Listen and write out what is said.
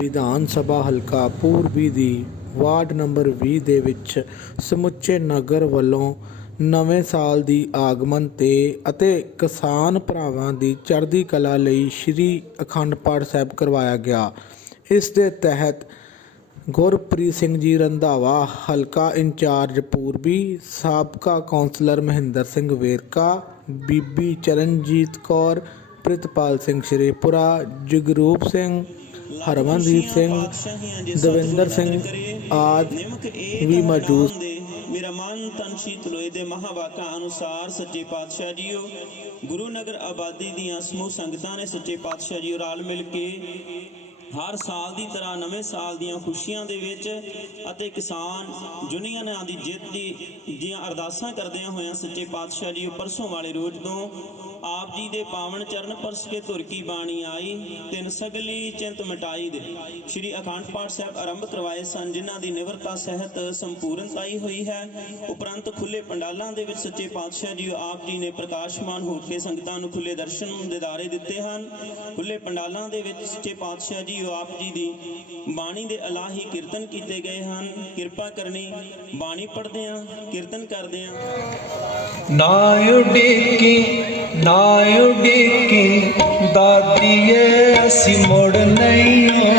ਵਿਧਾਨ ਸਭਾ ਹਲਕਾ ਪੂਰਬੀ ਦੀ ward number 20 ਦੇ ਵਿੱਚ ਸਮੁੱਚੇ ਨਗਰ ਵੱਲੋਂ ਨਵੇਂ ਸਾਲ ਦੀ ਆਗਮਨ ਤੇ ਅਤੇ ਕਿਸਾਨ ਭਰਾਵਾਂ ਦੀ ਚੜ੍ਹਦੀ ਕਲਾ ਲਈ ਸ੍ਰੀ ਅਖੰਡ ਪਾਠ ਸਾਹਿਬ ਕਰਵਾਇਆ ਗਿਆ। ਇਸ ਦੇ ਤਹਿਤ ਗੁਰਪ੍ਰੀਤ ਸਿੰਘ ਜੀ ਰੰਧਾਵਾ ਹਲਕਾ ਇੰਚਾਰਜ ਪੂਰਬੀ ਸਾਬਕਾ ਕੌਂਸਲਰ ਮਹਿੰਦਰ ਸਿੰਘ ਵੇਰਕਾ ਬੀਬੀ ਚਰਨਜੀਤ ਕੌਰ ਪ੍ਰਿਤਪਾਲ ਸਿੰਘ ਸ਼੍ਰੀਪੁਰਾ ਜਗਰੂਪ ਸਿੰਘ ਹਰਮਨਦੀਪ ਸਿੰਘ ਦਵਿੰਦਰ ਸਿੰਘ ਆਦਿ ਵੀ ਮੌਜੂਦ। ਮੇਰਾ ਮਨ ਤਨ ਸ਼ੀਤ ਲੋਏ ਦੇ ਮਹਾਵਾਕਾਂ ਅਨੁਸਾਰ ਸੱਚੇ ਪਾਤਸ਼ਾਹ ਜੀਓ। ਗੁਰੂ ਨਗਰ ਆਬਾਦੀ ਦੀਆਂ ਸਮੂਹ ਸੰਗਤਾਂ ਨੇ ਸੱਚੇ ਪਾਤਸ਼ਾਹ ਜੀਓ ਰਲ ਮਿਲ ਕੇ ਹਰ ਸਾਲ ਦੀ ਤਰ੍ਹਾਂ ਨਵੇਂ ਸਾਲ ਦੀਆਂ ਖੁਸ਼ੀਆਂ ਦੇ ਵਿੱਚ ਅਤੇ ਕਿਸਾਨ ਯੂਨੀਅਨਾਂ ਦੀ ਜਿੱਤ ਦੀ ਦੀਆਂ ਅਰਦਾਸਾਂ ਕਰਦਿਆਂ ਹੋਇਆਂ ਸੱਚੇ ਪਾਤਸ਼ਾਹ ਜੀ ਪਰਸੋਂ ਵਾਲੇ ਰੋਜ਼ ਤੋਂ ਆਪ ਜੀ ਦੇ ਪਾਵਨ ਚਰਨ ਪਰਸ ਕੇ ਧੁਰ ਕੀ ਬਾਣੀ ਆਈ, ਤਿੰਨ ਸਗਲੀ ਚਿੰਤ ਮਿਟਾਈ ਦੇ। ਸ਼੍ਰੀ ਅਖੰਡ ਪਾਠ ਸਾਹਿਬ ਆਰੰਭ ਕਰਵਾਏ ਸਨ, ਜਿਨ੍ਹਾਂ ਦੀ ਨਿਵਰਤਾ ਸਹਿਤ ਸੰਪੂਰਨਤਾਈ ਹੋਈ ਹੈ। ਉਪਰੰਤ ਖੁੱਲੇ ਪੰਡਾਲਾਂ ਦੇ ਵਿੱਚ ਸੱਚੇ ਪਾਤਸ਼ਾਹ ਜੀ ਆਪ ਜੀ ਨੇ ਪ੍ਰਕਾਸ਼ਮਾਨ ਹੋ ਕੇ ਸੰਗਤਾਂ ਨੂੰ ਖੁੱਲੇ ਦਰਸ਼ਨ ਦਿਦਾਰੇ ਦਿੱਤੇ ਹਨ। ਖੁੱਲੇ ਪੰਡਾਲਾਂ ਦੇ ਵਿੱਚ ਸੱਚੇ ਪਾਤਸ਼ਾਹ ਜੀ ਆਪ ਜੀ ਦੀ ਬਾਣੀ ਦੇ ਇਲਾਹੀ ਕੀਰਤਨ ਕੀਤੇ ਗਏ ਹਨ। ਕਿਰਪਾ ਕਰਨੀ, ਬਾਣੀ ਪੜ੍ਹਦੇ ਹਾਂ ਕੀਰਤਨ ਕਰਦੇ ਹਾਂ ਨਾ ਉਡੀਕੀ ਨਾ ਉਡੀਕੀ ਦਾਦੀਏ ਅਸੀਂ ਮੁੜ ਨਹੀਂ